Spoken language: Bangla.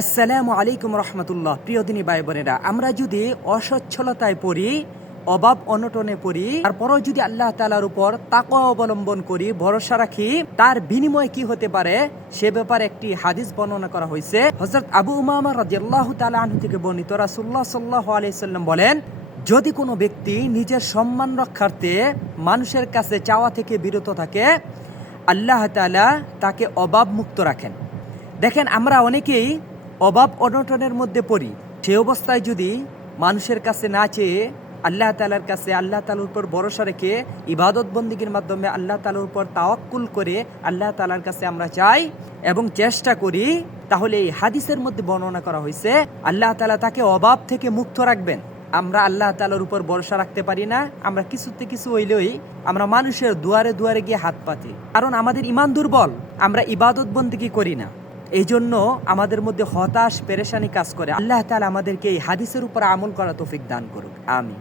আসসালামু আলাইকুম রহমতুল্লাহ। প্রিয় দিনী ভাই বোনেরা, আমরা যদি অসচ্ছলতায় পড়ি, অভাব অনটনে পড়ি, তারপরও যদি আল্লাহ তাআলার উপর তাকওয়া অবলম্বন করি, ভরসা রাখি, তার বিনিময় কি হতে পারে সে ব্যাপারে একটি হাদিস বর্ণনা করা হয়েছে। হযরত আবু উমামা রাদিয়াল্লাহু তাআলা আনহু থেকে বর্ণিত, রাসূলুল্লাহ সাল্লাল্লাহু আলাইহি সাল্লাম বলেন, যদি কোনো ব্যক্তি নিজের সম্মান রক্ষার্থে মানুষের কাছে চাওয়া থেকে বিরত থাকে, আল্লাহ তাআলা তাকে অভাব মুক্ত রাখেন। দেখেন, আমরা অনেকেই অভাব অনটনের মধ্যে পড়ি। সে অবস্থায় যদি মানুষের কাছে না চেয়ে আল্লাহ তাআলার কাছে, আল্লাহ তাআলার উপর ভরসা রেখে ইবাদত বন্দিগির মাধ্যমে আল্লাহ তাআলার উপর তাওয়াক্কুল করে আল্লাহ তাআলার কাছে আমরা চাই এবং চেষ্টা করি, তাহলে এই হাদিসের মধ্যে বর্ণনা করা হয়েছে আল্লাহ তাআলা তাকে অভাব থেকে মুক্ত রাখবেন। আমরা আল্লাহ তাআলার উপর ভরসা রাখতে পারি না, আমরা কিছুতে কিছু হইলেই আমরা মানুষের দুয়ারে দুয়ারে গিয়ে হাত পাতি, কারণ আমাদের ঈমান দুর্বল, আমরা ইবাদত বন্দিগি করি না। এই জন্য আমাদের মধ্যে হতাশ পেরেশানি কাজ করে। আল্লাহ তাআলা আমাদেরকে এই হাদিসের উপর আমল করা তৌফিক দান করুক, আমিন।